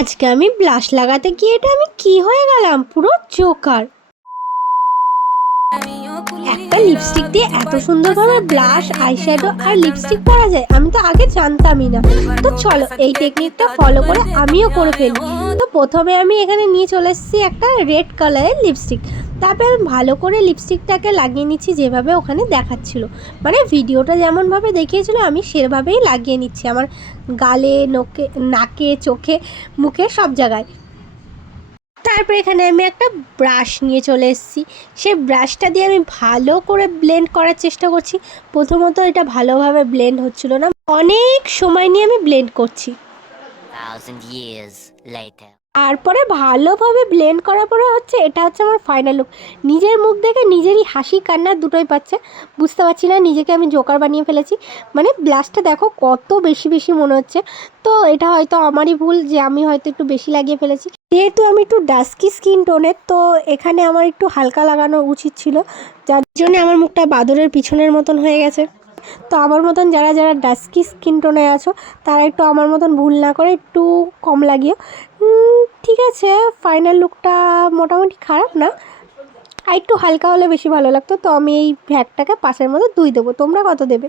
আজকে আমি ব্লাশ লাগাতে গিয়ে এটা আমি কি হয়ে গেলাম, পুরো জোকার। একটা লিপস্টিক দিয়ে এত সুন্দরভাবে ব্লাশ, আইশ্যাডো আর লিপস্টিক করা যায়, আমি তো আগে জানতামই না। তো চলো এই টেকনিকটা ফলো করে আমিও করে ফেলি। তো প্রথমে আমি এখানে নিয়ে চলে এসেছি একটা রেড কালারের লিপস্টিক। তারপরে আমি ভালো করে লিপস্টিকটাকে লাগিয়ে নিচ্ছি যেভাবে ওখানে দেখাচ্ছিল, মানে ভিডিওটা যেমনভাবে দেখিয়েছিল আমি সেভাবেই লাগিয়ে নিচ্ছি আমার গালে, নোকে, নাকে, চোখে, মুখে, সব জায়গায়। তারপর এখানে আমি একটা ব্রাশ নিয়ে চলে এসেছি। সেই ব্রাশটা দিয়ে আমি ভালো করে ব্লেন্ড করার চেষ্টা করছি। প্রথমত এটা ভালোভাবে ব্লেন্ড হচ্ছিল না, অনেক সময় নিয়ে আমি ব্লেন্ড করছি। তারপরে ভালোভাবে ব্লেন্ড করার পরে এটা হচ্ছে আমার ফাইনাল লুক। নিজের মুখ দেখে নিজেরই হাসি কান্না দুটোই পাচ্ছে, বুঝতে পারছি না নিজেকে আমি জোকার বানিয়ে ফেলেছি। মানে ব্লাশটা দেখো কত বেশি বেশি মনে হচ্ছে। তো এটা হয়তো আমারই ভুল যে আমি হয়তো একটু বেশি লাগিয়ে ফেলেছি, যেহেতু আমি একটু ডাস্কি স্কিন টোনের। তো এখানে আমার একটু হালকা লাগানো উচিত ছিল, যার জন্য আমার মুখটা বাদরের পিছনের মতন হয়ে গেছে। তো আমার মতন যারা যারা ডাস্কি স্কিন টোনে আছো তারা একটু আমার মতন ভুল না করে একটু কম লাগিও। ঠিক আছে, ফাইনাল লুকটা মোটামুটি খারাপ না, আর একটু হালকা হলে বেশি ভালো লাগতো। তো আমি এই ভ্যাকটাকে পাশের মধ্যে 2 দেবো, তোমরা কত দেবে?